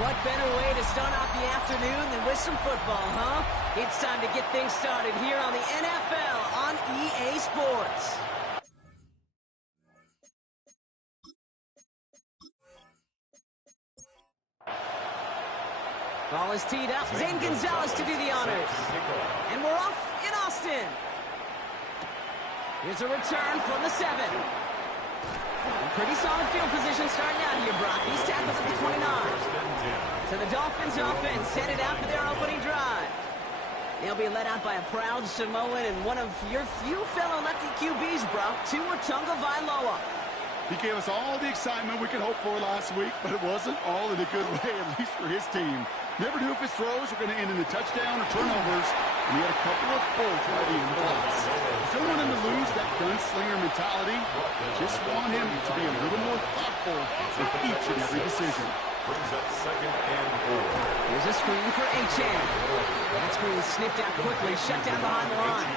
What better way to start off the afternoon than with some football, huh? It's time to get things started here on the NFL on EA Sports. Ball is teed up. Zane Gonzalez to do the honors. And we're off in Austin. Here's a return from the 7. Pretty solid field position starting out here, Brock. He's tackled at the 29. So the Dolphins offense headed out for their opening drive. They'll be led out by a proud Samoan and one of your few fellow lefty QBs, Brock, Tua Tagovailoa. He gave us all the excitement we could hope for last week, but it wasn't all in a good way, at least for his team. Never knew if his throws were going to end in a touchdown or turnovers, and he had a couple of both by the end of the loss. Don't want him to lose that gunslinger mentality. Just want him to be a little more thoughtful with each and every decision. Brings up 2nd and 4. Here's a screen for Achane. That screen sniffed out quickly, shut down behind the line.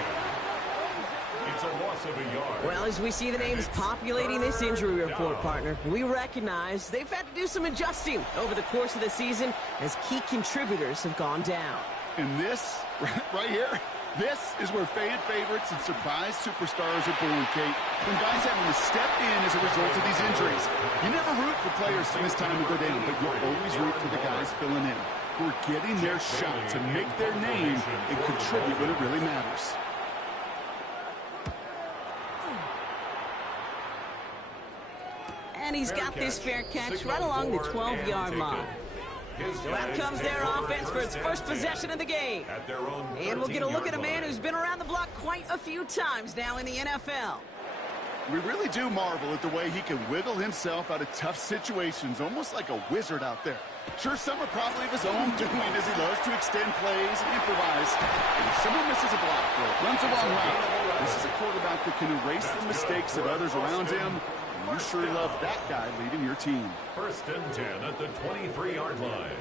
It's a loss of a yard. Well, as we see the names populating this injury report, partner, we recognize they've had to do some adjusting over the course of the season as key contributors have gone down. And this, right here, this is where fan favorites and surprise superstars are born, Kate. When guys having to step in as a result of these injuries. You never root for players to miss time to go down, but you'll always root for the guys filling in, who are getting their shot to make their name and contribute when it really matters. And he's got this fair catch right along the 12-yard line. So out comes their offense for its first possession of the game. And we'll get a look at a man who's been around the block quite a few times now in the NFL. We really do marvel at the way he can wiggle himself out of tough situations, almost like a wizard out there. Sure, some are probably of his own doing as he loves to extend plays and improvise. And if someone misses a block or runs a wrong route, this is a quarterback that can erase the mistakes of others around him. You sure love that guy leading your team. 1st and 10 at the 23-yard line.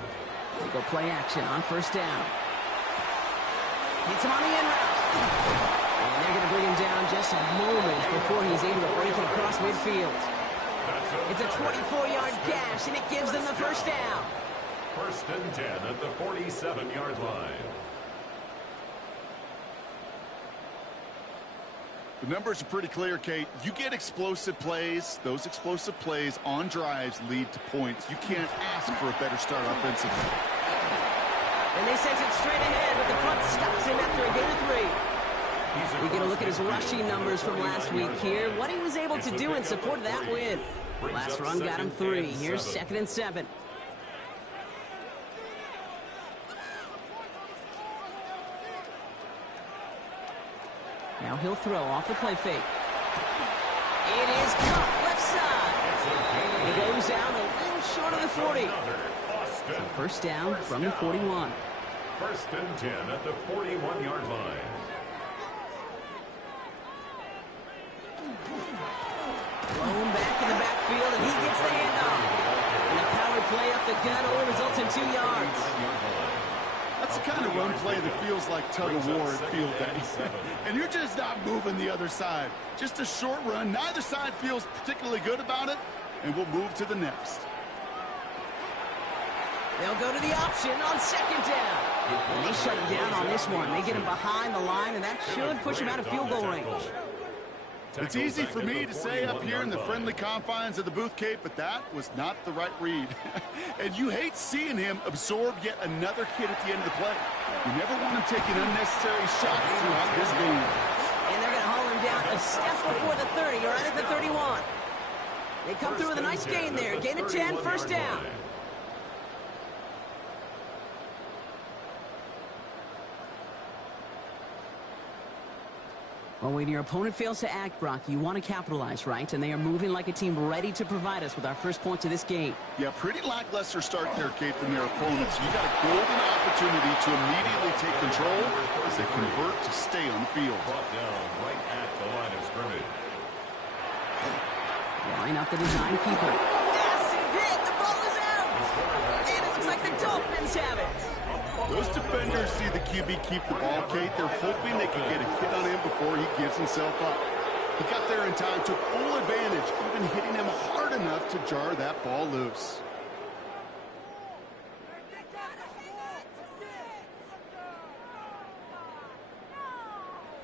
We go play action on 1st down. Hits him on the in route. And they're going to bring him down just a moment before he's able to break it across midfield. It's a 24-yard gash, and it gives them the 1st down. 1st and 10 at the 47-yard line. The numbers are pretty clear, Kate. You get explosive plays. Those explosive plays on drives lead to points. You can't ask for a better start offensively. And they sent it straight ahead, but the front stops him after a gain of 3. We get a look at his rushing numbers from last week here. What he was able to do in support of that win. Last run got him 3. Here's 2nd and 7. Now he'll throw off the play fake. It is caught left side. And he goes out a little short of the 40. So 1st down from the 41. 1st and 10 at the 41-yard line. Thrown back in the backfield, and he gets the handoff. And the power play up the gut only results in 2 yards. That's the kind of run play that feels like tug-of-war at field day. And you're just not moving the other side. Just a short run. Neither side feels particularly good about it, and we'll move to the next. They'll go to the option on 2nd down. And they shut him down on this one. They get him behind the line, and that should push him out of field goal range. It's easy for me to say up here in the friendly confines of the booth, Kate, but that was not the right read. And you hate seeing him absorb yet another hit at the end of the play. You never want him taking unnecessary shots throughout this game. And they're going to haul him down a step before the 30, right at the 31. They come through with a nice gain there. Gain of 10, 1st down. Well, when your opponent fails to act, Brock, you want to capitalize, right? And they are moving like a team ready to provide us with our first points of this game. Yeah, pretty lackluster start there, Kate, from their opponents. You got a golden opportunity to immediately take control as they convert to stay on the field. Brought down right at the line of scrimmage. Line up the design keeper. Massive hit! The ball is out! And it looks like the Dolphins have it. Those defenders see the QB keep the ball, Kate. They're hoping they can get a hit on him before he gives himself up. He got there in time, took full advantage, even hitting him hard enough to jar that ball loose.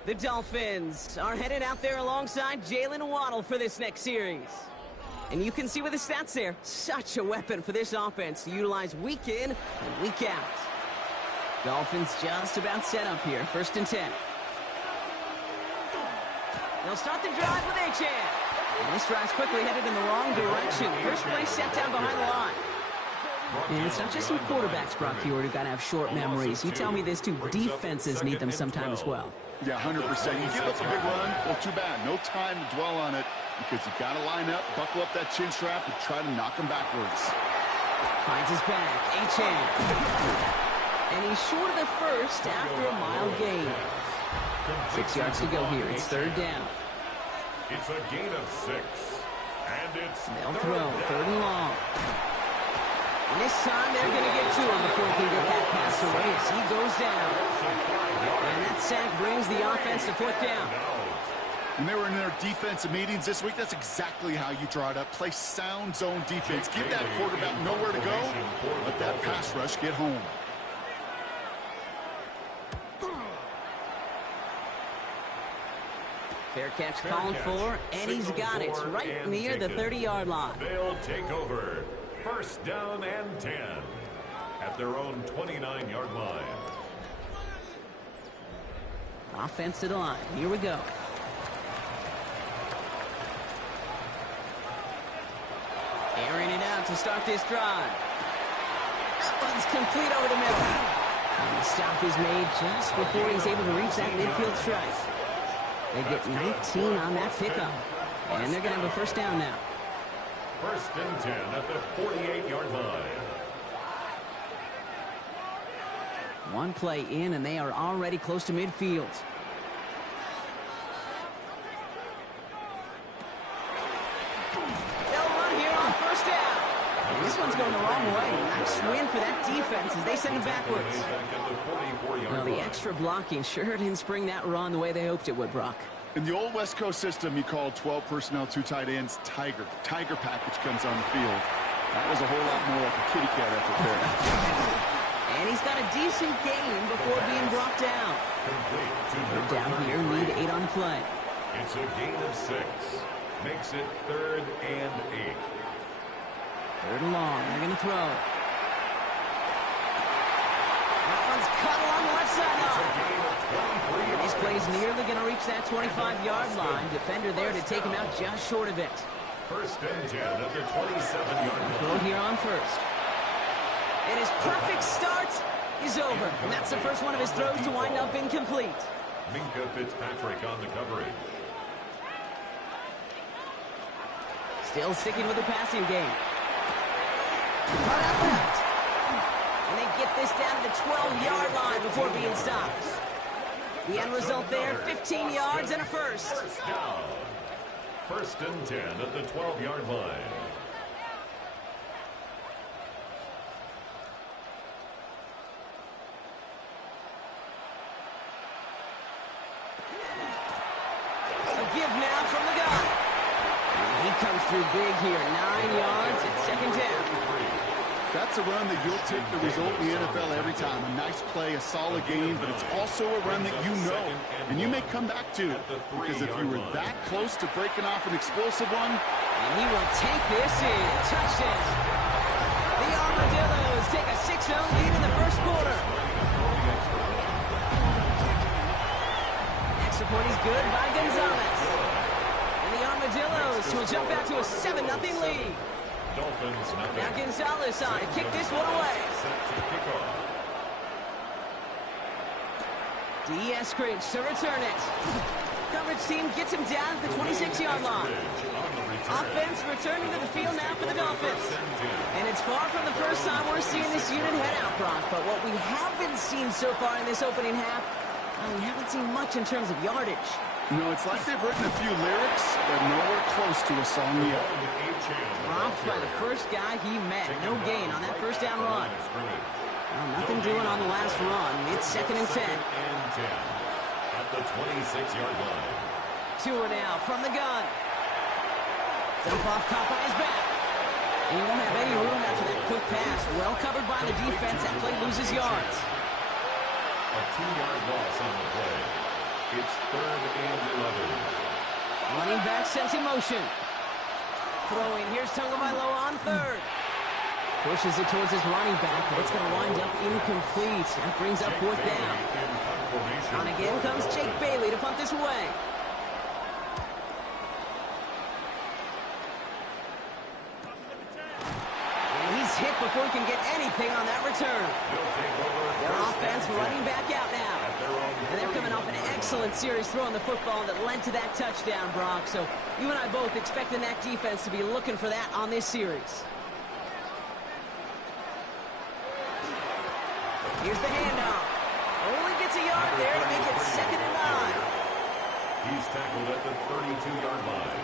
The Dolphins are headed out there alongside Jalen Waddle for this next series. And you can see with the stats there, such a weapon for this offense to utilize week in and week out. Dolphins just about set up here, 1st and 10. They'll start the drive with Achane. And this drive's quickly headed in the wrong direction. First play set down behind the line. And it's not just some quarterbacks, Brock Hewitt, who got to have short memories. You tell me this too, defenses need them sometime as well. Yeah, 100%. You give up a big run, well, too bad. No time to dwell on it because you got to line up, buckle up that chin strap, and try to knock him backwards. Finds his back, Achane. And he's short of the first after a mile gain. 6 yards to go here. It's 3rd down. It's a gain of 6. And it's They'll throw, 3rd and long. And this time they're going to get to him before he can get that pass away as he goes down. And that sack brings the offense to 4th down. When they were in their defensive meetings this week, that's exactly how you draw it up. Play sound zone defense. Give that quarterback nowhere to go. Let that pass rush get home. Fair catch called for, and he's got it right near the 30-yard line. They'll take over. 1st down and 10 at their own 29-yard line. Offense to the line. Here we go. Airing it out to start this drive. That one's complete over the middle. And the stop is made just before he's able to reach that midfield strike. They get 19 on that pickup. And they're going to have a 1st down now. 1st and 10 at the 48-yard line. One play in, and they are already close to midfield. They'll run here on 1st down. And this one's going the wrong way. Nice win for that defense as they send it backwards. Well, the extra blocking sure didn't spring that run the way they hoped it would, Brock. In the old West Coast system, you called 12 personnel, 2 tight ends, Tiger. Tiger package comes on the field. That was a whole lot more like a kitty cat effort there. And he's got a decent gain before being brought down. They're down here, need 8 on play. It's a gain of 6. Makes it 3rd and 8. 3rd and long. They're going to throw. That one's cut along the left sideline. This play's nearly going to reach that 25-yard line. Defender there to take him out just short of it. 1st and 10 at the 27-yard line. Throw here on 1st. And his perfect start is over. And that's the first one of his throws to wind up incomplete. Minka Fitzpatrick on the coverage. Still sticking with the passing game. Cut out left. And they get this down to the 12-yard line before being stopped. The end result there, 15 yards and a 1st. 1st down. 1st and 10 at the 12-yard line. A give now from the gun. And he comes through big here, 9 yards at 2nd down. That's a run that you'll take the result in the NFL every time. A nice play, a solid game, but it's also a run that you know and you may come back to. Because if you were that close to breaking off an explosive one, and he will take this in. Touchdown. The Armadillos take a 6-0 lead in the 1st quarter. Extra point is good by Gonzalez. And the Armadillos will jump out to a 7-0 lead. Dolphins nothing. Now Gonzalez on to kick this one away. Set to kick off. Eskridge to return it. Coverage team gets him down at the 26-yard line. Offense returning to the field now for the Dolphins. And it's far from the first time we're seeing this unit head out, Brock. But what we haven't seen so far in this opening half, we haven't seen much in terms of yardage. you know, it's like they've written a few lyrics, but nowhere close to a song yet. Dropped by the first guy he met. No gain on that first down run. Well, nothing doing on the last run. It's 2nd and 10. At the 26-yard line. Tua now from the gun. Dump off, caught by his back. He won't have any room after that quick pass. Well covered by the defense. That play loses yards. A 2-yard loss on the play. It's 3rd and 11. Running back sends in motion. Throwing. Here's Tagovailoa on 3rd. Pushes it towards his running back, but it's going to wind up incomplete. That brings up 4th down. On again comes Jake Bailey to punt this away. And he's hit before he can get anything on that return. Their offense running back out now. And they're coming off an excellent series throwing the football that led to that touchdown, Brock. So you and I both expecting that defense to be looking for that on this series. Here's the handoff. Only gets a yard there to make it 2nd and 9. He's tackled at the 32-yard line.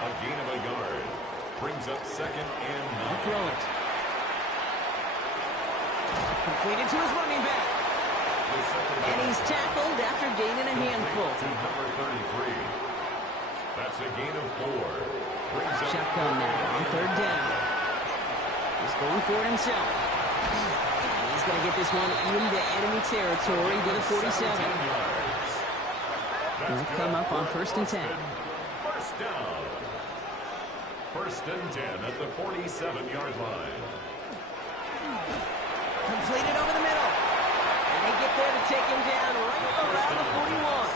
A gain of a yard. Brings up 2nd and 9. I'll throw it. Completed to his running back. And he's tackled after gaining a handful. To number 33. That's a gain of 4. Brings up Shotgun now on 3rd down. He's going for it himself. He's going to get this one into enemy territory to the 47. He'll come up on 1st and 10. First down. 1st and 10 at the 47-yard line. Completed over the middle. And they get there to take him down right around the 41.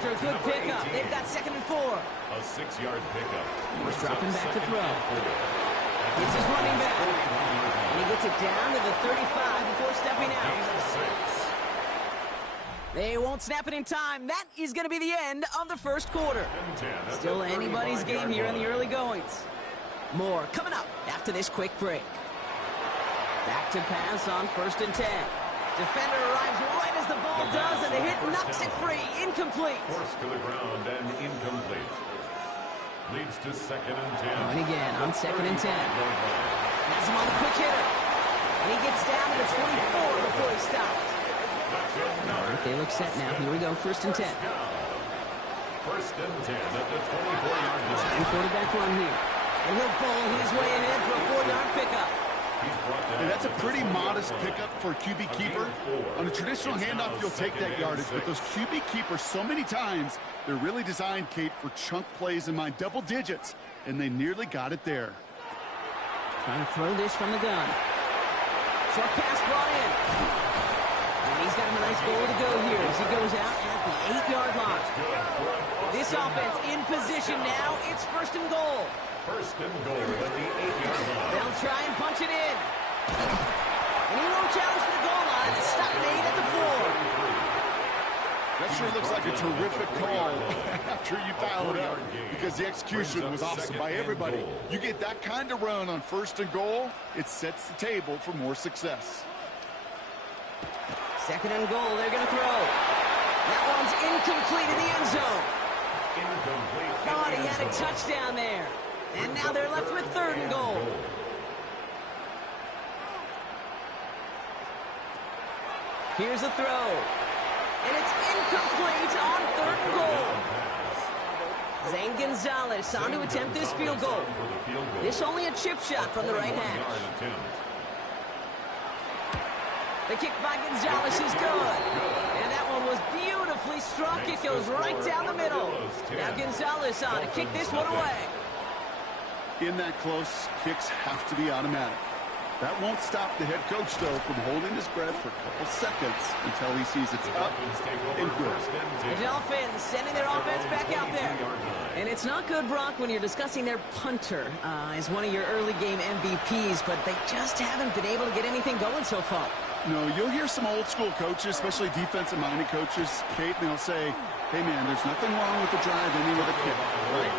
After a good pickup, they've got 2nd and 4. A 6-yard pickup. He's dropping back to throw. It's his running back. And he gets it down to the 35 before stepping out. They won't snap it in time. That is going to be the end of the 1st quarter. Still anybody's game here in the early goings. More coming up after this quick break. Back to pass on 1st and 10. Defender arrives right as the ball does, and the hit knocks it free. Incomplete. Forced to the ground and incomplete. Leads to 2nd and 10. And again on 2nd and 10. Has him on the quick hitter. And he gets down to the 24 before he stops. All right, they look set now. Here we go, 1st and 10. 1st and 10 at the 24-yard line. And quarterback run here. And he'll bowl his way ahead for a 4-yard pickup. Hey, that's a pretty modest pickup for a QB keeper. On a traditional handoff, you'll take that yardage. But those QB keepers, so many times, they're really designed, Kate, for chunk plays in my double digits. And they nearly got it there. Trying to throw this from the gun. Short pass brought in. And he's got him a nice goal to go here as he goes out at the 8-yard line. This offense in position now. It's 1st and goal. 1st and goal at the 8-yard line. They'll try and punch it in. And he won't challenge for the goal line. The stop made at the 4. That sure looks like a terrific call after you dial it up, because the execution was awesome by everybody. You get that kind of run on 1st and goal, it sets the table for more success. 2nd and goal, they're going to throw. That one's incomplete in the end zone. Incomplete. Thought he had a touchdown there. And now they're left with 3rd and goal. Here's a throw. And it's incomplete on 3rd and goal. Zane Gonzalez on to attempt this field goal. This only a chip shot from the right hash. The kick by Gonzalez is good. And that one was beautifully struck. It goes right down the middle. Now Gonzalez on to kick this one away. In that close, kicks have to be automatic. That won't stop the head coach, though, from holding his breath for a couple seconds until he sees it's up and good. The Dolphins sending their offense back out there. And it's not good, Brock, when you're discussing their punter as one of your early game MVPs, but they just haven't been able to get anything going so far. No, you'll hear some old school coaches, especially defensive-minded coaches, Kate, and they'll say, hey, man, there's nothing wrong with the drive ending with a kick, right?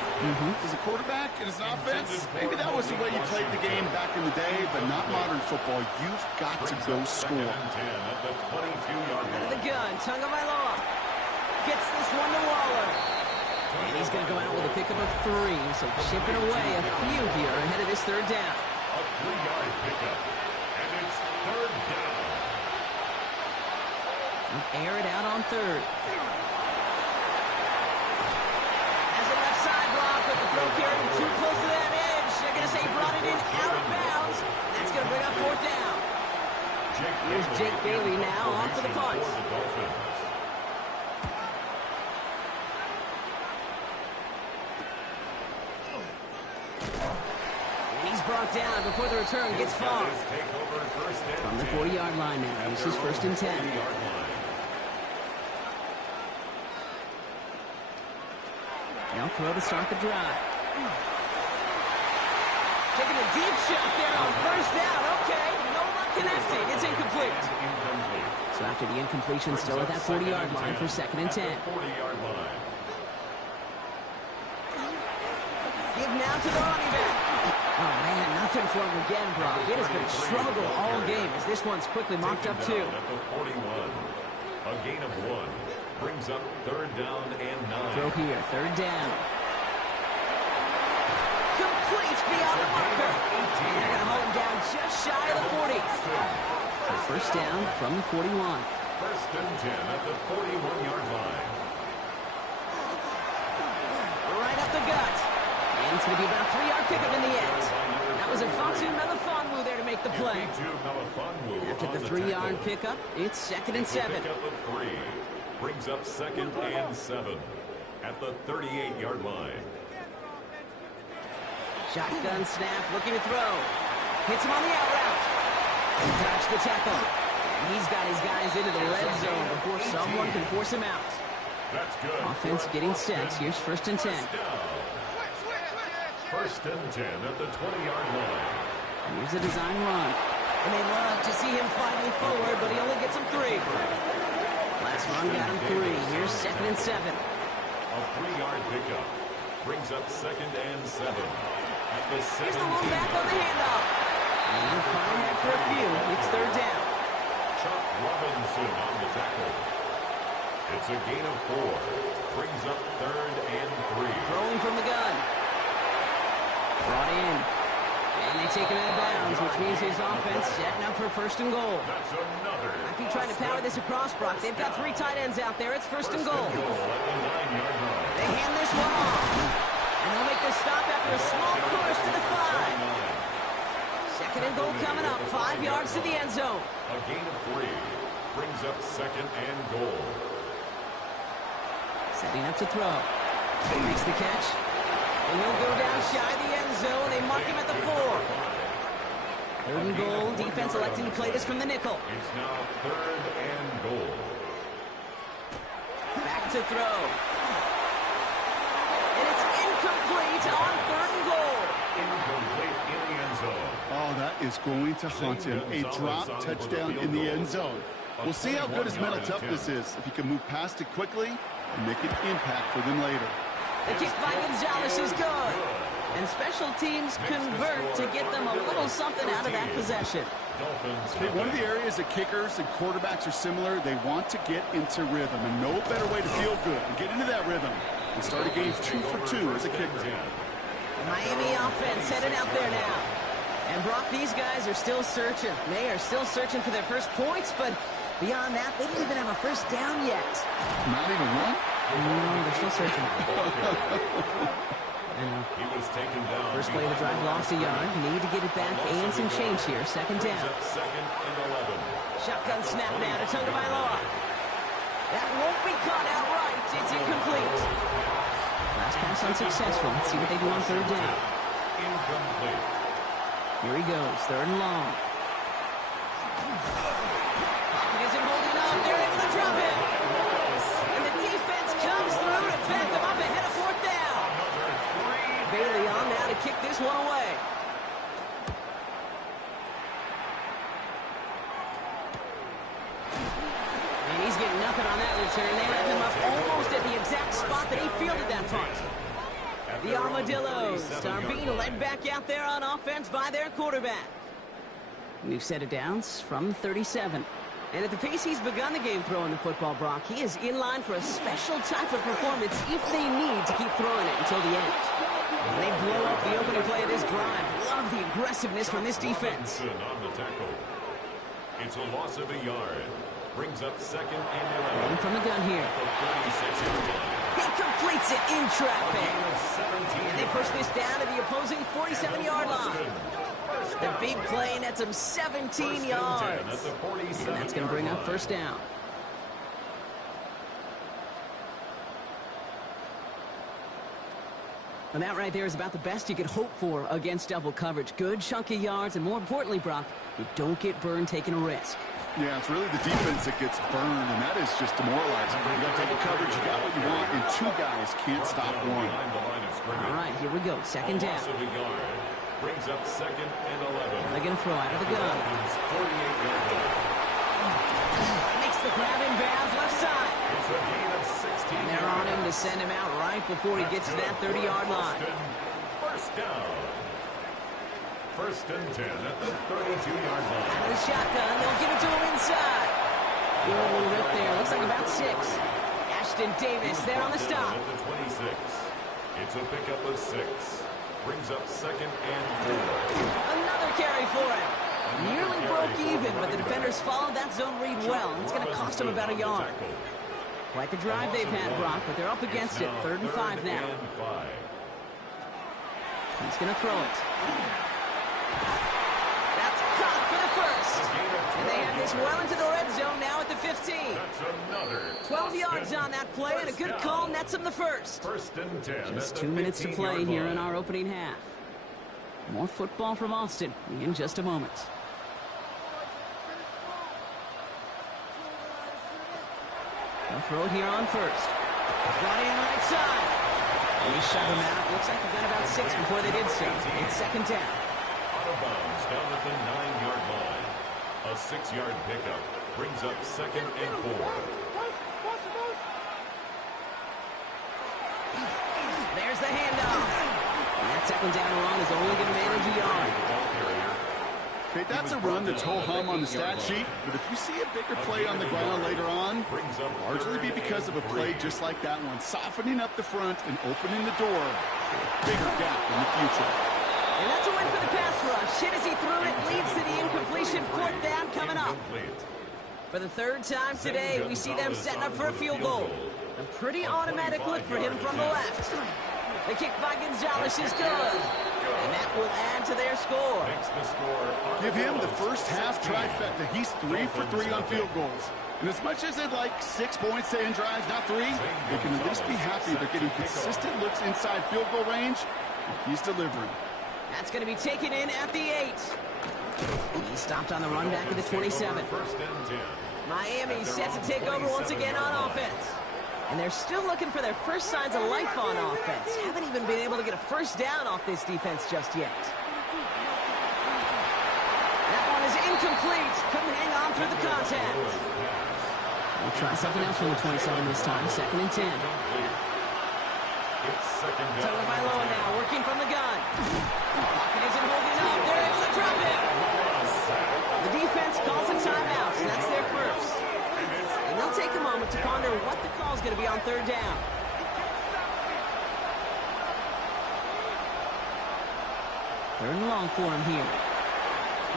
As a quarterback and as an offense, maybe that was the way you played the game back in the day, but not modern football. You've got to go score. Out of the gun, Tagovailoa gets this one to Waller. And he's going to go out with a pickup of 3, so chipping away a few here ahead of this 3rd down. A 3-yard pickup, and it's 3rd down. Air it out on 3rd. As a left side block, but the throw carried too close to that edge. They're going to say he brought it in out of bounds. That's going to bring up 4th down. Here's Jake Bailey now on for the punt. brought down before the return gets far. From the 40-yard line now, this is 1st and 10. They'll throw to start the drive. Taking a deep shot there on 1st down. Okay, no luck connecting. It's incomplete. So after the incompletion, still at that 40-yard line for 2nd and 10. Give now to the running back. Oh, man, nothing for him again, Brock. It has been a struggle all game as this one's quickly mocked up, too. At the 41. A gain of 1 brings up 3rd down and 9. Throw here, 3rd down. Complete beyond the marker. And they're going to hold him down just shy of the 40. So 1st down from the 41. 1st and 10 at the 41-yard line. Right up the gut. And it's going to be about a 3-yard pickup in the end. That was a Fonsu Melifonwu there to make the play. After the 3-yard pickup, it's 2nd and 7. Pickup of 3 brings up 2nd and 7 at the 38-yard line. Shotgun snap, looking to throw. Hits him on the out route. Dodge the tackle. And he's got his guys into the red zone before someone can force him out. That's good. Offense getting set. Here's 1st and 10. 1st and 10 at the 20-yard line. Here's a design run. And they love to see him fighting forward, but he only gets him 3. Last run got him 3. Here's 2nd and 7. A 3-yard pickup brings up 2nd and 7 at the 17. Here's the little back on the handoff. And he'll find that for a few. It's 3rd down. Chuck Robinson on the tackle. It's a gain of 4. Brings up 3rd and 3. Throwing from the gun. Brought in. And they take him out of bounds, which means his offense setting up for 1st and goal. That's another. Might be trying to power this across, Brock. They've got 3 tight ends out there. It's 1st and goal. At the 9-yard line. They hand this one off. And they'll make the stop after a small push to the 5. 2nd and goal coming up. 5 yards to the end zone. A gain of 3 brings up 2nd and goal. Setting up to throw. He makes the catch. And he'll go down shy of the end zone. They mark him at the 4. 3rd and goal. Defense electing to play this from the nickel. It's now 3rd and goal. Back to throw. And it's incomplete on 3rd and goal. Incomplete in the end zone. Oh, that is going to haunt him. A drop touchdown in the end zone. We'll see how good his mental toughness is, if he can move past it quickly and make an impact for them later. The kick by Gonzalez is good. And special teams convert to get them a little something out of that possession. Okay, one of the areas that kickers and quarterbacks are similar, they want to get into rhythm. And no better way to feel good and get into that rhythm and start a game 2 for 2 as a kicker. The Miami offense headed out there now. And Brock, these guys are still searching. They are still searching for their first points, but beyond that, they don't even have a 1st down yet. Not even one? No, they're still searching. I know. He was taken down. First play of the drive, lost a yard. Need to get it back and some change here. 2nd down. 2nd and 11. Shotgun snap now to Tagovailoa. That won't be caught outright. It's incomplete. Last pass unsuccessful. Let's see what they do on 3rd down. Incomplete. Here he goes. 3rd and long. Pocket isn't holding up. They're able to drop him. And the defense comes through to back him up ahead of 4th down. Bailey on now to kick this one away. And he's getting nothing on that return. They wrap him up almost at the exact spot that he fielded that punt. The Armadillos are being led back out there on offense by their quarterback. New set of downs from 37. And at the pace he's begun the game throwing the football, Brock, he is in line for a special type of performance if they need to keep throwing it until the end. And they blow up the opening play of this drive. Love the aggressiveness from this defense. On the tackle. It's a loss of a yard. Brings up 2nd and 11. Rolling from the gun here. He completes it in traffic. And they push this down to the opposing 47-yard line. The big play nets him 17 yards. And that's going to bring up 1st down. And that right there is about the best you could hope for against double coverage. Good chunk of yards, and more importantly, Brock, you don't get burned taking a risk. Yeah, it's really the defense that gets burned, and that is just demoralizing. You got double coverage, you got what you want, and two guys can't stop one. All right, here we go. Second down. Brings up second and 11. They're going to throw out of the gun. Makes the grab in bounds left side. It's a gain of 16. And they're on him to send him out right before he gets to that 30-yard line. First down. First and 10 at the 32-yard line. Out of the shotgun, they'll give it to him inside. Good little rip there. Looks like about 6. Ashton Davis there on the stop. At the 26. It's a pickup of 6. Brings up second and 4. Another carry for him. Nearly broke even, but the defenders followed that zone read well. It's going to cost them about a yard. Quite the drive they've had, Brock, but they're up against it. 3rd and 5 now. He's going to throw it. That's caught for the first. And they have this well into the red zone now at the 15. 12 yards on that play, and a good call nets them the first. First and 10. Just 2 minutes to play here in our opening half. More football from Austin in just a moment. They'll throw it here on first. Got in right side. And he shut him out. Looks like they got about 6 before they did so. It's second down. Out of bounds down at the 9-yard line. A 6-yard pickup brings up second and 4. There's the handoff. And that second down run is only going to manage a yard. Okay, that's a run that's ho-hum on the stat sheet, but if you see a bigger play on the ground later on, largely be because of a play just like that one, softening up the front and opening the door to a bigger gap in the future. And that's a win for the pass rush. Hit as he threw it, leads to the incompletion. 4th down coming up. For the 3rd time today, we see them setting up for a field goal. A pretty automatic look for him from the left. The kick by Gonzalez is good. And that will add to their score. Give him the first half trifecta. He's 3 for 3 on field goals. And as much as they'd like 6 points to end drives, not 3, they can at least be happy they're getting consistent looks inside field goal range. He's delivering. That's going to be taken in at the 8. He stopped on the run back at the 27. Miami set to take over once again on offense. And they're still looking for their first signs of life on offense. Haven't even been able to get a first down off this defense just yet. That one is incomplete. Couldn't hang on through the contact. We'll try something else from the 27 this time. 2nd and 10. Taylor Bailoa now working from the gun. Pocket isn't holding up. They're able to drop it. The defense calls a timeout. So that's their first. And they'll take a moment to ponder what the call is going to be on 3rd down. Third and long for him here.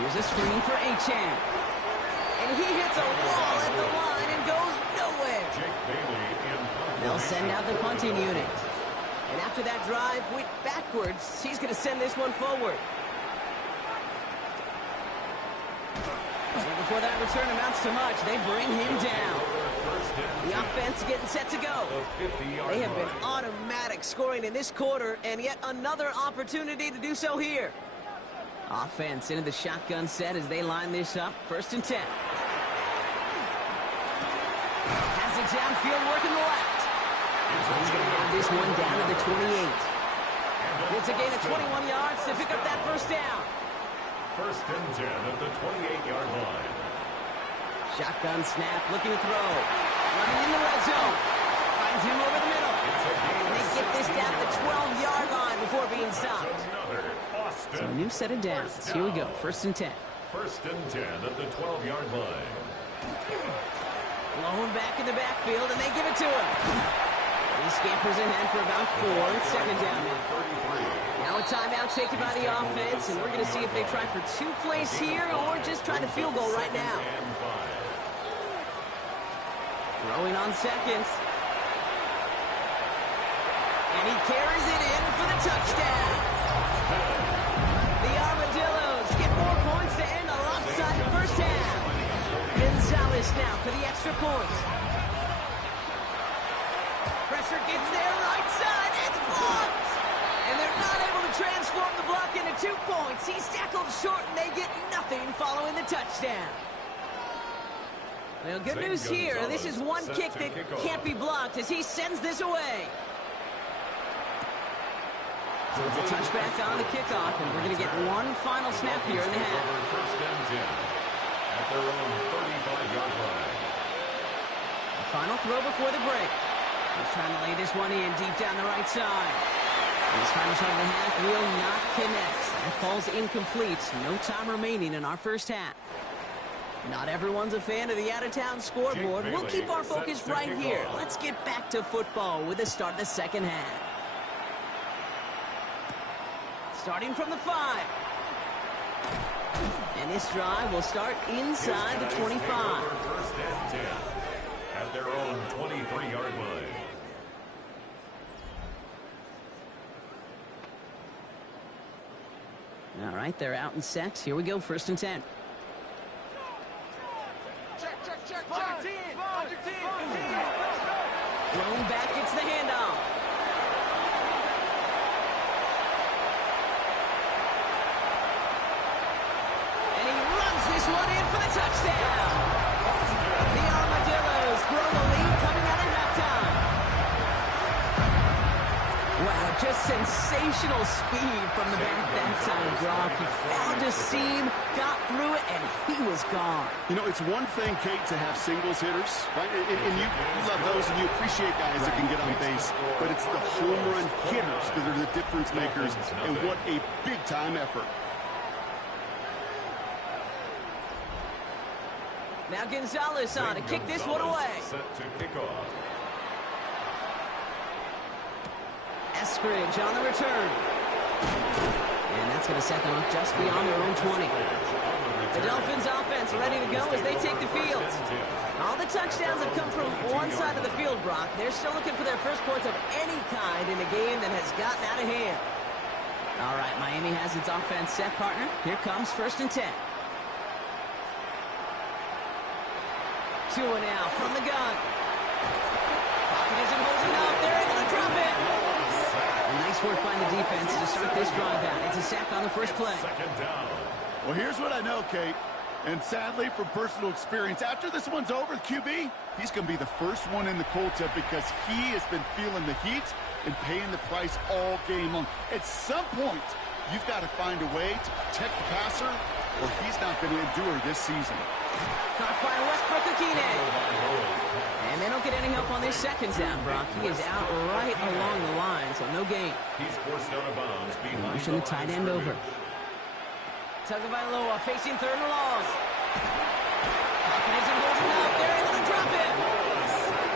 Here's a screen for Achane. And he hits a wall at the line and goes nowhere. They'll send out the punting unit. And after that drive went backwards, he's going to send this one forward. So before that return amounts to much, they bring him down. The offense getting set to go. They have been automatic scoring in this quarter, and yet another opportunity to do so here. Offense into the shotgun set as they line this up. 1st and 10. Has it downfield working the left. So he's going to have this one down to the 28. It's a gain of 21 yards to pick up that first down. 1st and 10 at the 28-yard line. Shotgun snap, looking to throw. Running in the red zone. Finds him over the middle. And they get this down to the 12-yard line before being stopped. So a new set of downs. Here we go. 1st and 10. 1st and 10 at the 12-yard line. Blown back in the backfield, and they give it to him. He scampers ahead for about 4. It's 2nd down now. Now a timeout taken by the offense, and we're going to see if they try for 2 plays here or just try to field goal right now. Throwing on 2nd. And he carries it in for the touchdown. The Armadillos get more points to end a lopsided first half. Gonzalez now for the extra point. Pressure gets there right side. It's blocked. And points. He's tackled short, and they get nothing following the touchdown. Well, good news here. This is one kick that can't be blocked as he sends this away. So it's a touchback on the kickoff, and we're going to get one final snap here in the half. First and 10 at their own 35-yard line. The final throw before the break. He's trying to lay this one in deep down the right side. And this final shot of the half will not connect. That falls incomplete. No time remaining in our first half. Not everyone's a fan of the out-of-town scoreboard. We'll keep our focus right here. Let's get back to football with the start of the second half. Starting from the 5. And this drive will start inside the 25. First and 10 at their own 23-yard line. All right, they're out and set. Here we go, first and 10. Thrown back, it's the handoff. And he runs this one in for the touchdown. The Armadillos grow the lead coming out of halftime. Wow, just sensational speed from the back that time, Brock. He found a seam, got through it, and he was gone. You know, it's one thing, Kate, to have singles hitters, right? And you love those, and you appreciate guys that can get on base. But it's the home run hitters that are the difference makers, and what a big-time effort. Now Gonzalez on to kick this one away. Set to kick off. Eskridge on the return. And that's going to set them up just beyond their own 20. The Dolphins offense ready to go as they take the field. All the touchdowns have come from one side of the field, Brock. They're still looking for their first points of any kind in a game that has gotten out of hand. All right, Miami has its offense set, partner. Here comes first and 10. Tua now from the gun. Pocket isn't holding up. They're able to drop it. And nice work by the defense to start this drive out. It's a sack on the first play. Second down. Well, here's what I know, Kate. And sadly, from personal experience, after this one's over, QB, he's going to be the first one in the cold tub because he has been feeling the heat and paying the price all game long. At some point, you've got to find a way to protect the passer or he's not going to endure this season. Caught by Westbrook-Ikhine. And they don't get any help on this second down, Brock. He is out right along the line, so no gain. He's forced out of bounds behind Motion the tight end over. Tagovailoa facing third and long. Pocket isn't holding up. They're able to drop it.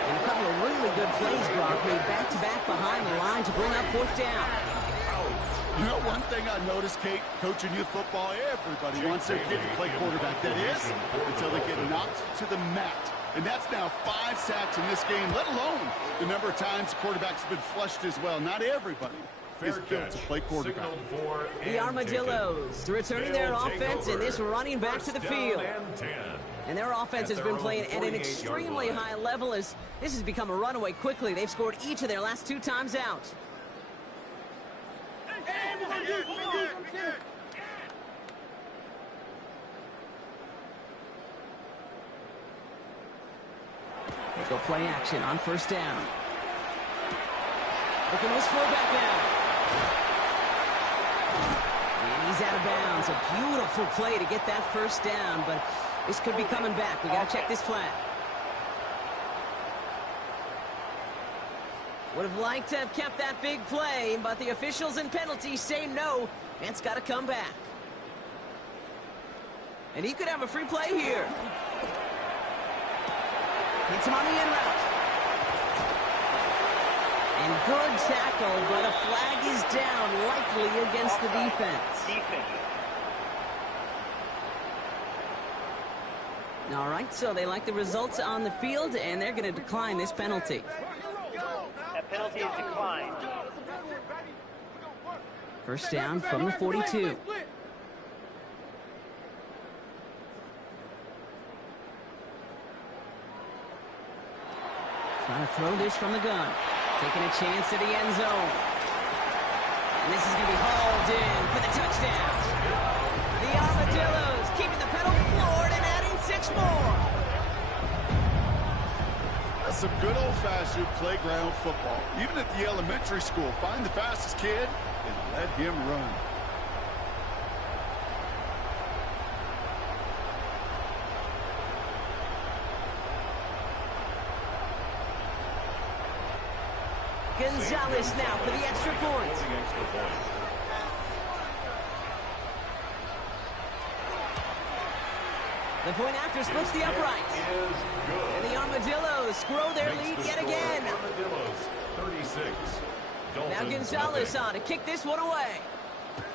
And a couple of really good plays, Brock, made back-to-back behind the line to bring up fourth down. You know, one thing I noticed, Kate, coaching youth football, everybody wants their kid to play quarterback. That is, until they get knocked to the mat. And that's now 5 sacks in this game, let alone the number of times quarterbacks have been flushed as well. Not everybody is built to play quarterback. The Armadillos returning their offense and this running back to the field. And their offense has been playing at an extremely high level as this has become a runaway quickly. They've scored each of their last 2 times out. They go play action on first down. Looking this fullback now. And he's out of bounds. A beautiful play to get that first down, but this could be coming back. We got to check this flag. Would have liked to have kept that big play, but the officials and penalties say no. It's got to come back. And he could have a free play here. Hits him on the in route. And good tackle, but a flag is down, likely against the defense. All right, so they like the results on the field, and they're going to decline this penalty. That penalty is declined. First down from the 42. Trying to throw this from the gun. Taking a chance at the end zone. And this is going to be hauled in for the touchdown. The Armadillos keeping the pedal floored and adding 6 more. That's some good old-fashioned playground football. Even at the elementary school, find the fastest kid and let him run. Gonzalez now for the extra point. The point after splits the upright. And the Armadillos grow their lead yet again. Armadillos, 36. Now Gonzalez on to kick this one away.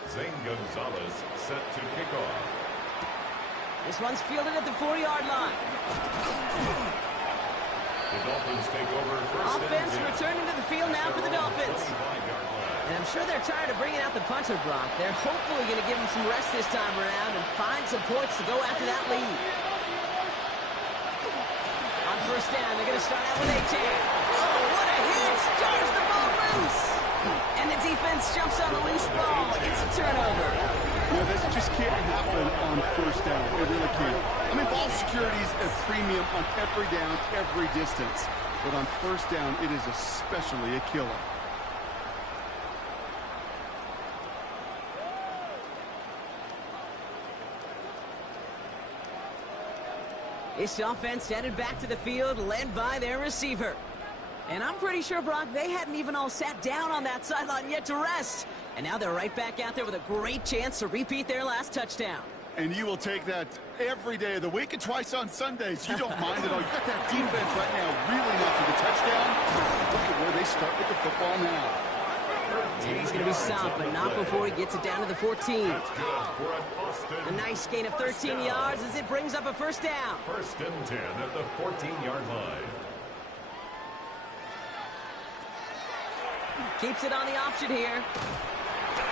Zane Gonzalez set to kick off. This one's fielded at the 4-yard line. The Dolphins take over first. Offense returning to the field now for the Dolphins. And I'm sure they're tired of bringing out the punter, Brock. They're hopefully going to give him some rest this time around and find some points to go after that lead. On first down, they're going to start out with A-Chain. Oh, what a hit! Jars the ball loose! And the defense jumps on the loose ball. It's a turnover. You know, this just can't happen on first down. It really can't. I mean, ball security is a premium on every down, every distance. But on first down, it is especially a killer. This offense headed back to the field, led by their receiver. And I'm pretty sure, Brock, they hadn't even all sat down on that sideline yet to rest. And now they're right back out there with a great chance to repeat their last touchdown. And you will take that every day of the week and twice on Sundays. You don't mind at all. You got that defense right now reeling after the touchdown. Look at where they start with the football now. And he's going to be stopped, but not before he gets it down to the 14. A nice gain of 13 yards as it brings up a first down. First and 10 at the 14-yard line. Keeps it on the option here.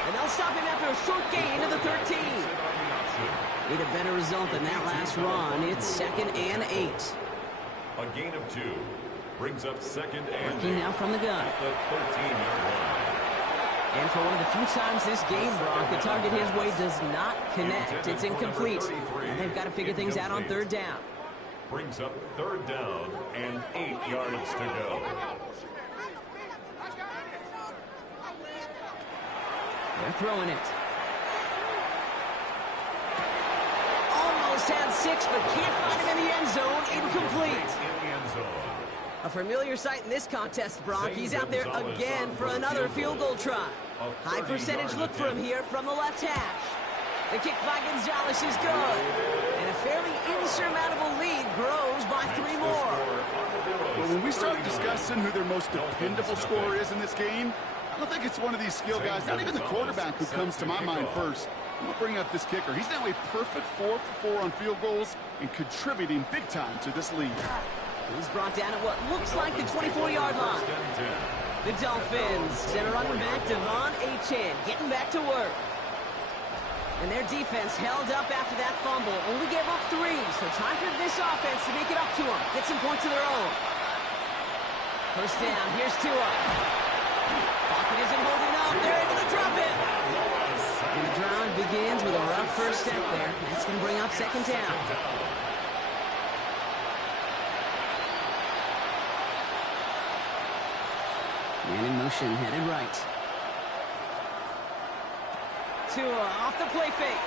And they'll stop him after a short gain to the 13. Need a better result than that last run. It's 2nd and 8. A gain of 2 brings up 2nd and 8. Working now from the gun. At the 13-yard line. And for one of the few times this game, Brock, the target his way does not connect. It's incomplete. And they've got to figure things out on 3rd down. Brings up 3rd down and 8 yards to go. They're throwing it. Almost had 6, but can't find him in the end zone. Incomplete. In the end zone. A familiar sight in this contest, Brock. He's out there again for another field goal try. High percentage look for him here from the left hash. The kick by Gonzalez is good. And a fairly insurmountable lead grows by 3 more. Well, when we start discussing who their most dependable scorer is in this game, I don't think it's one of these skill guys, not even the quarterback, who comes to my mind first. I'm going to bring up this kicker. He's now a perfect 4 for 4 on field goals and contributing big time to this lead. He's brought down at what looks like the 24-yard line. The Dolphins send a running back, Devon A-Chan, getting back to work. And their defense held up after that fumble. Only gave up 3, so time for this offense to make it up to them. Get some points of their own. First down, here's Tua. Pocket isn't holding up. They're able to drop it. And the drive begins with a rough first step there. That's going to bring up 2nd down. Man in motion, headed right. Tua off the play fake.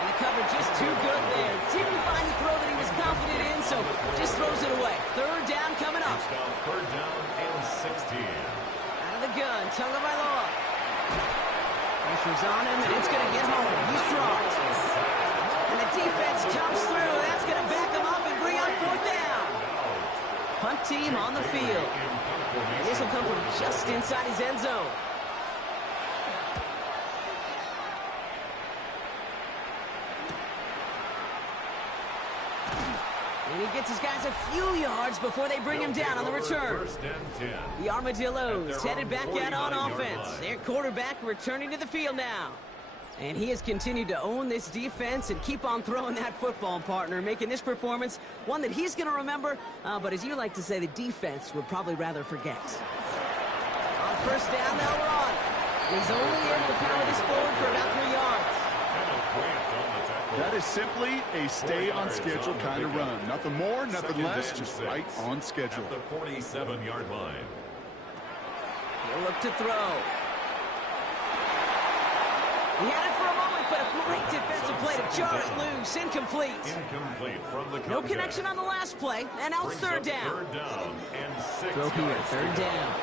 And the cover just too good there. Didn't find the throw that he was confident in, so just throws it away. 3rd down coming up. 3rd down and 16. Out of the gun, Tagovailoa. Pressure's on him, and it's going to get home. He's dropped. And the defense comes through. That's going to back him up and bring out 4th down. Punt team on the field. And this will come from just inside his end zone. And he gets his guys a few yards before they bring him down on the return. The Armadillos headed back out on offense. Their quarterback returning to the field now. And he has continued to own this defense and keep on throwing that football, partner, making this performance one that he's going to remember, but as you like to say, the defense would probably rather forget. On first down, they'll run. He's only able to power this forward for about 3 yards. That is simply a stay-on-schedule kind of run. Nothing more, nothing less, just right on schedule. At the 47-yard line. He'll look to throw. He had it for a moment, but a great defensive play to jar it loose. Incomplete. Incomplete from the No contact. connection on the last play, and now it's Brings third up down. Third down and 6 Throw here, yards. third down.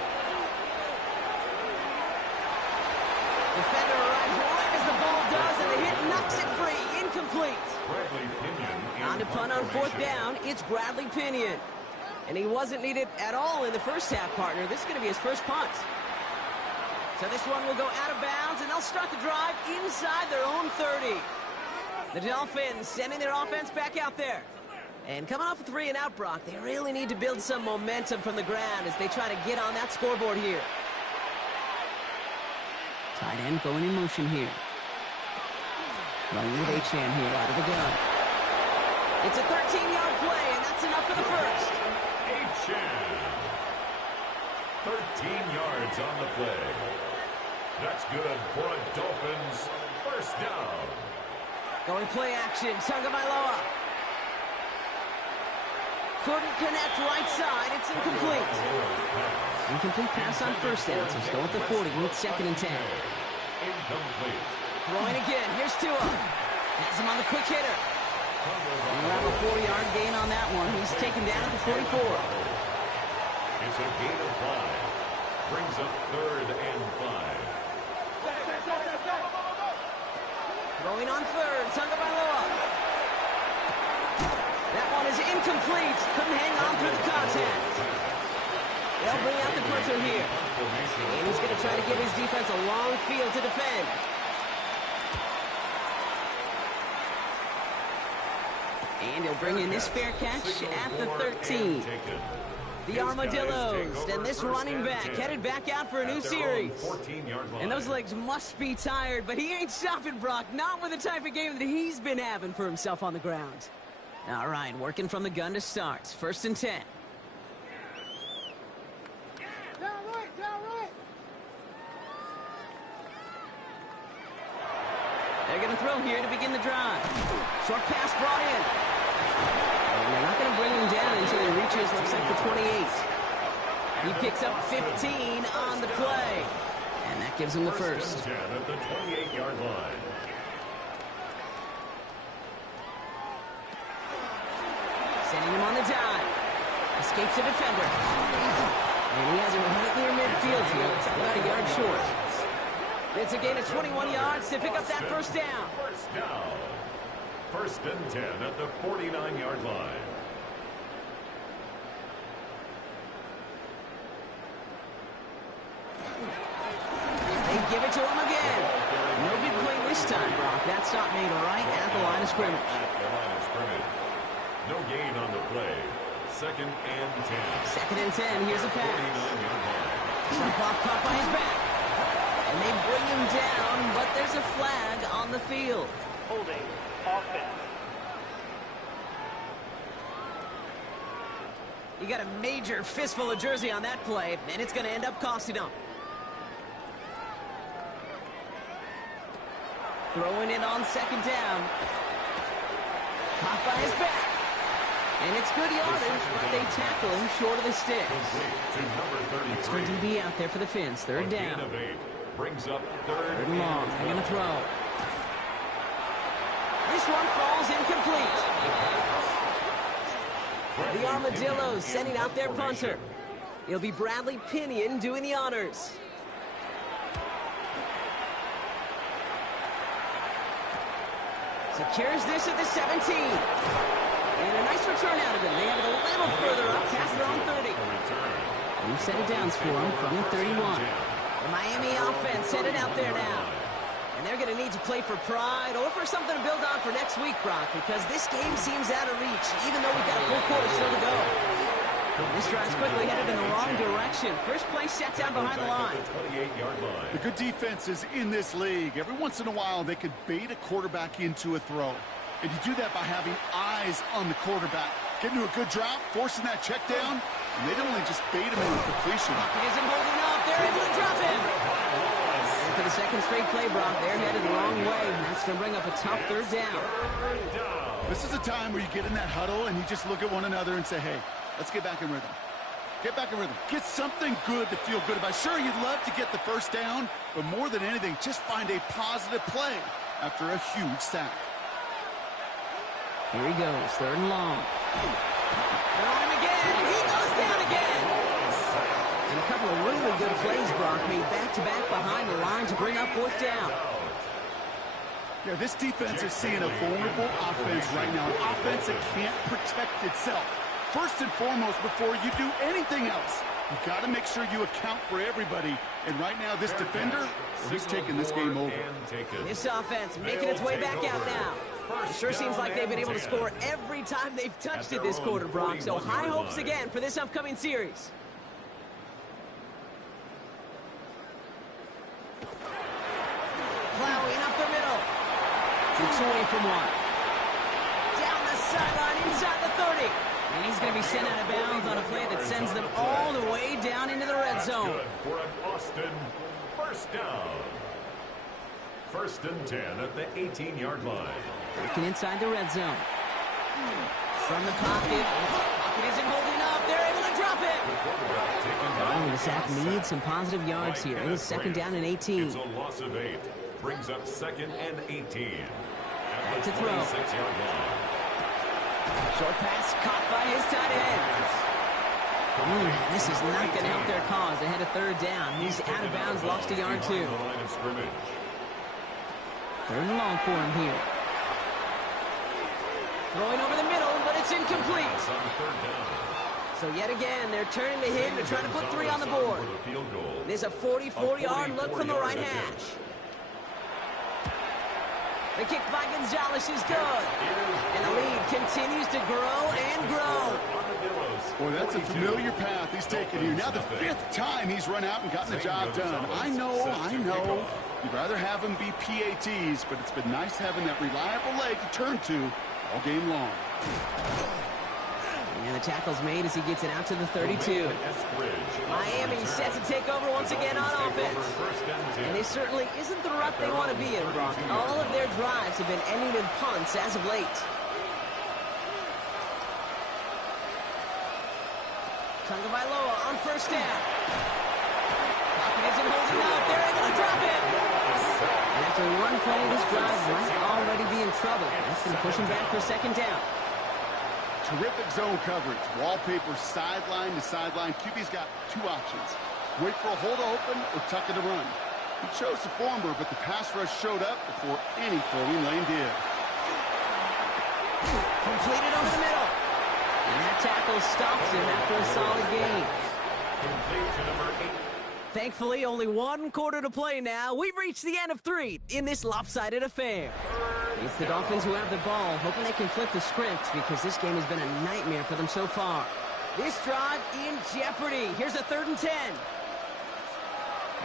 Defender arrives right as the ball does, and the hit knocks it free. Incomplete. Bradley Pinion in On to punt on fourth formation. down. It's Bradley Pinion. And he wasn't needed at all in the first half, partner. This is going to be his first punt. So this one will go out of bounds, and they'll start the drive inside their own 30. The Dolphins sending their offense back out there. And coming off a 3-and-out, Brock, they really need to build some momentum from the ground as they try to get on that scoreboard here. Tight end going in motion here. Running with H-Man here out of the gun. It's a 13-yard play, and that's enough for the first. H-Man. 13 yards on the play. That's good for a Dolphins first down. Going play action, Tagovailoa. Couldn't connect right side, it's incomplete. Incomplete pass on first down, so go at the 40 with 2nd and 10. Incomplete. Throwing again, here's Tua. Has him on the quick hitter. And we'll have a 4-yard gain on that one. He's taken down at the 44. It's a gain of 5. Brings up 3rd and 5. Throwing on third, Tagovailoa. That one is incomplete. Couldn't hang on through the contact. They'll bring out the punter here. And he's going to try to give his defense a long field to defend. And he'll bring in this fair catch at the 13. The Armadillos and this running back headed back out for a new series. And those legs must be tired, but he ain't stopping, Brock. Not with the type of game that he's been having for himself on the ground. All right, working from the gun to start. 1st and 10. They're going to throw here to begin the drive. Short pass brought in. And they're not going to bring him down until he reaches, looks like, the 28. He picks up 15 on the play. And that gives him the first. 10 at the 28-yard line. Sending him on the dive. Escapes the defender. And he has it right near midfield here. It's about a yard short. It's a gain of 21 yards to pick up that first down. First down. 1st and 10 at the 49-yard line. They give it to him again. No big play this time, Brock. That stop made right at the line of scrimmage. At the line of scrimmage. No gain on the play. 2nd and 10. 2nd and 10. Here's a pass. 49-yard line. Jump off caught by his back. And they bring him down, but there's a flag on the field. Holding offense. You got a major fistful of jersey on that play, and it's going to end up costing him. Throwing it on 2nd down. Caught by his back. And it's good yardage, but they tackle him short of the sticks. To number 33. Extra DB out there for the Finns. 3rd down. Gain of 8. Brings up 3rd Third and long. They're going to throw. This one falls incomplete. The Armadillos sending out their punter. It'll be Bradley Pinion doing the honors. Secures this at the 17. And a nice return out of him. They have it a little further up past their own 30. New set of downs for him from the 31. The Miami offense headed out there now. And they're going to need to play for pride or for something to build on for next week, Brock, because this game seems out of reach, even though we've got a full quarter still to go. This drive's quickly headed in the wrong direction. First play set down behind the line. 28-yard line. The good defenses in this league, every once in a while, they could bait a quarterback into a throw. And you do that by having eyes on the quarterback. Getting to a good drop, forcing that check down, and they'd only just bait him into completion. He isn't holding up. They're able to drop second straight play, Brock. They're headed the wrong way, and that's going to bring up a tough third down. This is a time where you get in that huddle and you just look at one another and say, hey, let's get back in rhythm. Get back in rhythm. Get something good to feel good about. Sure, you'd love to get the first down, but more than anything, just find a positive play after a huge sack. Here he goes, third and long. On him again, he goes down again. And a couple of really good plays, Brock, made back-to-back behind the line to bring up fourth down. Yeah, this defense is seeing a vulnerable offense right now, an offense that can't protect itself. First and foremost, before you do anything else, you've got to make sure you account for everybody. And right now, this defender, he's taking this game over. This offense making its way back out now. It sure seems like they've been able to score every time they've touched it this quarter, Brock. So high hopes again for this upcoming series. Plowing up the middle. Takes away from one. Down the sideline, inside the 30. And he's going to be sent out of bounds on a play that sends them all the way down into the red zone. Good for an Austin first down. First and 10 at the 18-yard line. Working inside the red zone. From the pocket. Pocket isn't holding up. They're able to drop it. Oh, the sack needs some positive yards here. It is second down and 18. It's a loss of 8. Brings up second and 18. Back to throw. 26-yard line. Short pass caught by his tight end. This is not going to help their cause. Ahead of third down. He's out of bounds, lost a yard too. Third and long for him here. Throwing over the middle, but it's incomplete. So yet again, they're turning the hit and they're trying to put 3 on the board. There's a 44-yard look from the right hash. The kick by Gonzalez is good. And the lead continues to grow and grow. Boy, that's a familiar path he's taken here. Now the 5th time he's run out and gotten the job done. I know. You'd rather have him be PATs, but it's been nice having that reliable leg to turn to all game long. And the tackle's made as he gets it out to the 32. Miami set to take over once again on offense. And this certainly isn't the rut they want to be in, Brock. All of their drives have been ending in punts as of late. Tagovailoa on first down. Pocket isn't holding up. They're able to drop it. And after one play, this drive might already be in trouble. That's going to push him back for second down. Terrific zone coverage. Wallpaper sideline to sideline. QB's got 2 options. Wait for a hole to open or tuck it to run. He chose the former, but the pass rush showed up before any throwing lane did. Completed over the middle. And that tackle stops him after a solid gain. Complete to number 8. Thankfully, only 1 quarter to play now. We've reached the end of 3 in this lopsided affair. It's the Dolphins who have the ball, hoping they can flip the script because this game has been a nightmare for them so far. This drive in jeopardy. Here's a 3rd and 10.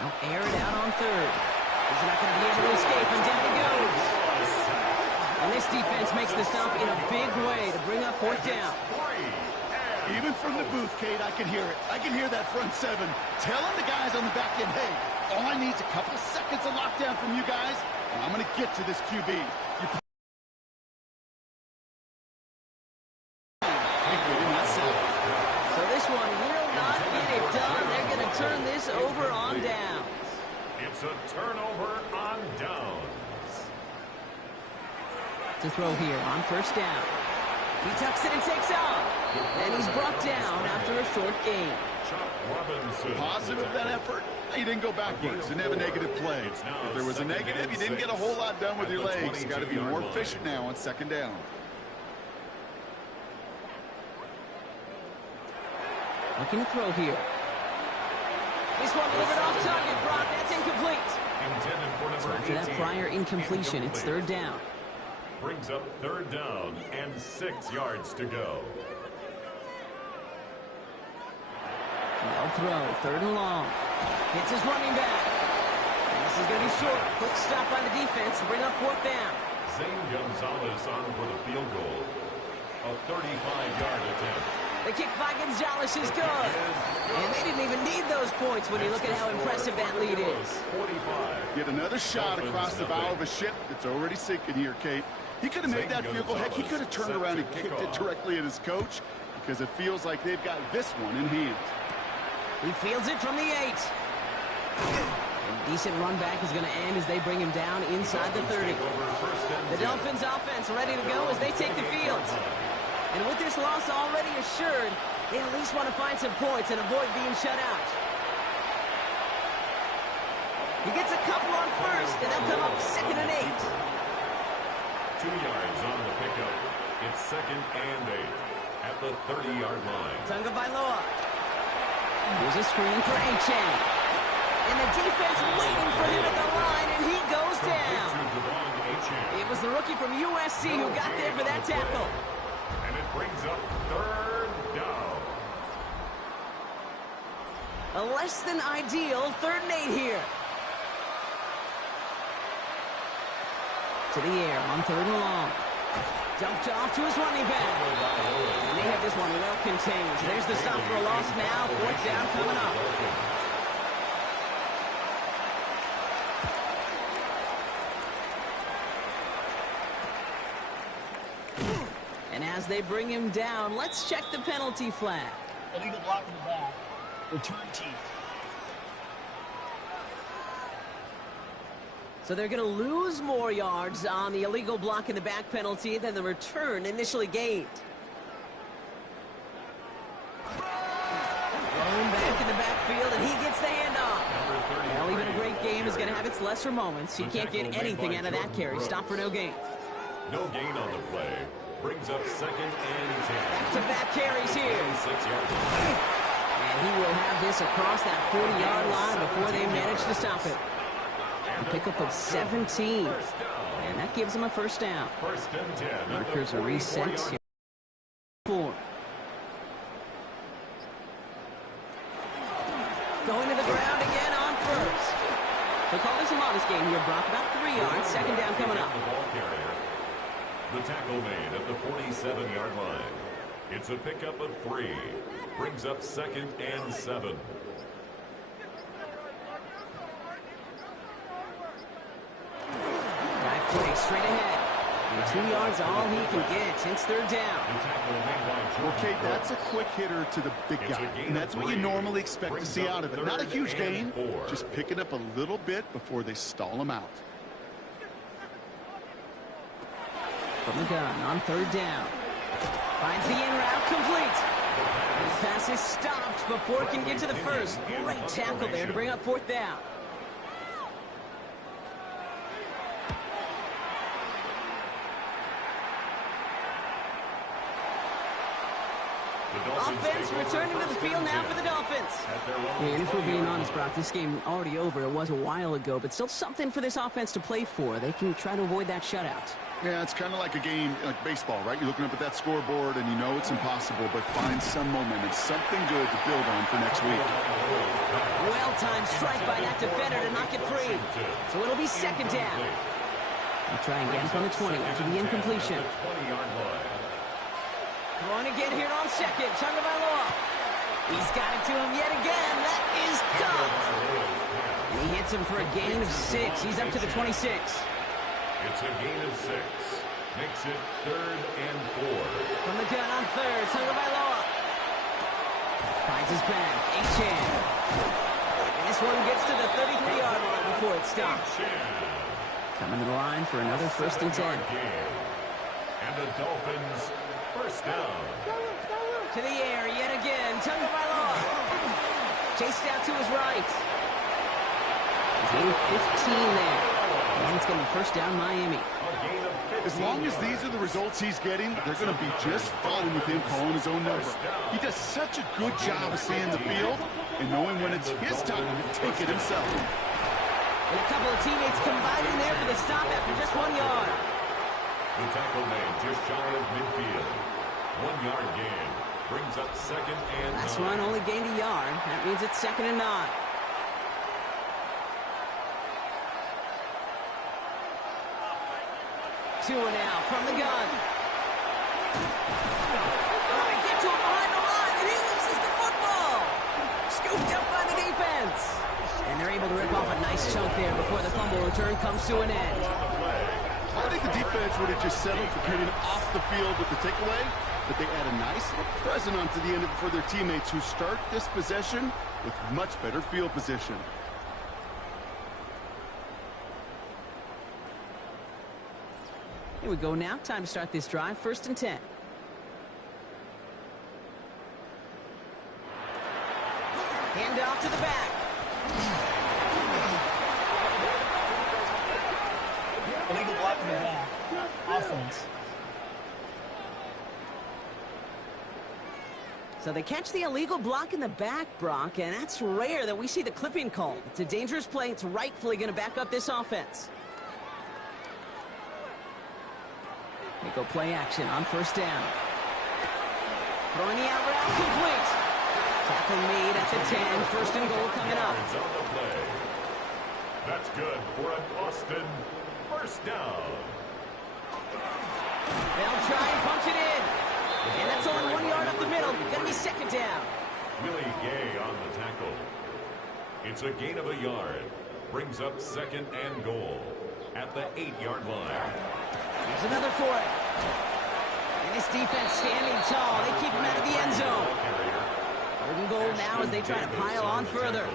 They'll air it out on 3rd. He's not going to be able to escape, and down he goes. And this defense makes the stop in a big way to bring up 4th down. Even from the booth, Kate, I can hear it. I can hear that front 7 telling the guys on the back end, hey, all I need is a couple seconds of lockdown from you guys, and I'm going to get to this QB. So this one will not get it done. They're going to turn this over on downs. It's a turnover on downs. To throw here on first down. He tucks it and takes off. And he's brought down after a short gain. Positive that effort. You didn't go backwards. Didn't have a negative play. If there was a negative, you didn't get a whole lot done with your legs. Got to be more efficient now on second down. Looking to throw here. This one delivered off target, Brock. That's incomplete. So after that prior incompletion, it's 3rd down. Brings up 3rd down and 6 yards to go. They'll throw, 3rd and long. Hits his running back. And this is going to be short. Quick stop by the defense to bring up 4th down. Zane Gonzalez on for the field goal. A 35-yard attempt. The kick by Gonzalez is good. And they didn't even need those points when you look at how impressive that lead is. Get another shot across the bow of a ship that's already sinking here, Kate. He could have made that field goal. Heck, he could have turned around and kicked it directly at his coach because it feels like they've got this one in hand. He fields it from the 8. A decent run back is going to end as they bring him down inside the 30. The Dolphins offense ready to go as they take the field. And with this loss already assured, they at least want to find some points and avoid being shut out. He gets a couple on first, and they'll come up 2nd and 8. 2 yards on the pickup. It's 2nd and 8 at the 30-yard line. Tunga Bailoa. Here's a screen for Achane. And the defense waiting for him at the line, and he goes down. It was the rookie from USC who got there for that tackle. And it brings up 3rd down. A less than ideal 3rd and 8 here. To the air on 3rd and long. Dumped off to his running back. And they have this one well contained. There's the stop for a loss now. 4th down coming up. And as they bring him down, let's check the penalty flag. Illegal block in the back. Return team. So they're going to lose more yards on the illegal block in the back penalty than the return initially gained. Thrown back in the backfield, and he gets the handoff. Well, even a great game is going to have its lesser moments. You can't get anything out of that carry. Stop for no gain. No gain on the play. Brings up 2nd and 10. Back-to-back carries here. 6 yards line. And he will have this across that 40-yard line before they manage to stop it. A pickup of 17. And that gives him a 1st down. 1st and 10. Markers are reset. 4. Going to the ground again on 1st. So call this a modest gain here, Brock. About 3 yards. 2nd down coming up. The ball carrier. The tackle made at the 47-yard line. It's a pickup of 3. Brings up 2nd and 7. Dive play straight ahead. And 2 yards all he can get. It's 3rd down. Well, Kate, that's a quick hitter to the big guy. And that's what you normally expect to see out of it. Not a huge gain, just picking up a little bit before they stall him out. From the gun on 3rd down. Finds the in route complete. And the pass is stopped before it can get to the 1st. Great tackle there to bring up 4th down. Offense returning to the field now for the Dolphins. And if we're being honest, Brock, this game already over. It was a while ago, but still something for this offense to play for. They can try to avoid that shutout. Yeah, it's kind of like a game, like baseball, right? You're looking up at that scoreboard, and you know it's impossible, but find some momentum, something good to build on for next week. Well-timed strike by that defender to knock it free. So it'll be 2nd down. They'll try again from the 20 after the incompletion. Going again here on 2nd. Tunga Bailoa. He's got it to him yet again. That is caught. And he hits him for a gain of 6. He's up to the 26. It's a gain of 6. Makes it 3rd and 4. From the gun on 3rd. Tunga Bailoa. Finds his back. Achane. And this one gets to the 33-yard line before it stops. Coming to the line for another 1st and 10. And the Dolphins 1st down. To the air yet again. Tunga Bailoa. Chased out to his right. He's getting 15 there. And it's going to be 1st down Miami. As long as these are the results he's getting, they're going to be just fine with him calling his own number. He does such a good job of seeing the field and knowing when it's his time to take it himself. And a couple of teammates combining there for the stop after just 1 yard. The tackle made just shy of midfield. 1 yard gain. Brings up 2nd and 9. Last run only gained a yard. That means it's 2nd and 9. Tua now from the gun. All right, get to him behind the line. Nice chunk there before the fumble return comes to an end. I think the defense would have just settled for getting off the field with the takeaway, but they add a nice little present onto the end of it for their teammates who start this possession with much better field position. Here we go now. Time to start this drive. 1st and 10. Hand off to the back. Illegal block in the back. Offense. So they catch the illegal block in the back, Brock, and that's rare that we see the clipping call. It's a dangerous play. It's rightfully going to back up this offense. They go play action on 1st down. Throwing the out route complete. Tackle made at the 10. 1st and goal coming up. That's good for an Austin 1st down. They'll try and punch it in. And that's only 1 yard up the middle. Gonna be 2nd down. Willie Gay on the tackle. It's a gain of a yard. Brings up 2nd and goal at the 8-yard line. Here's another for it. And this defense standing tall. They keep him out of the end zone. 3rd and goal now as they try to pile on further.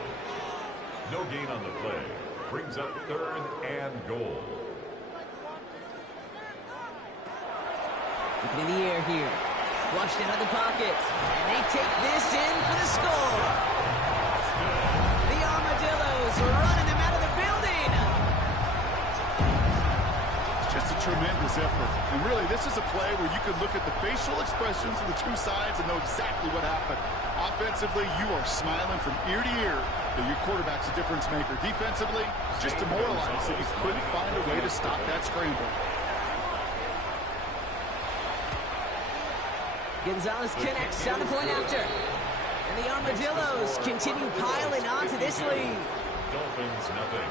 No gain on the play. Brings up 3rd and goal. Looking in the air here. Flushed out of the pocket. And they take this in for the score. The Armadillos running them out of the building. Just a tremendous effort. And really, this is a play where you can look at the facial expressions of the two sides and know exactly what happened. Offensively, you are smiling from ear to ear that your quarterback's a difference maker. Defensively, just demoralized that you couldn't find a way to stop that scramble. Gonzalez connects on the point after. And the Armadillos continue piling on to this lead. Dolphins 0.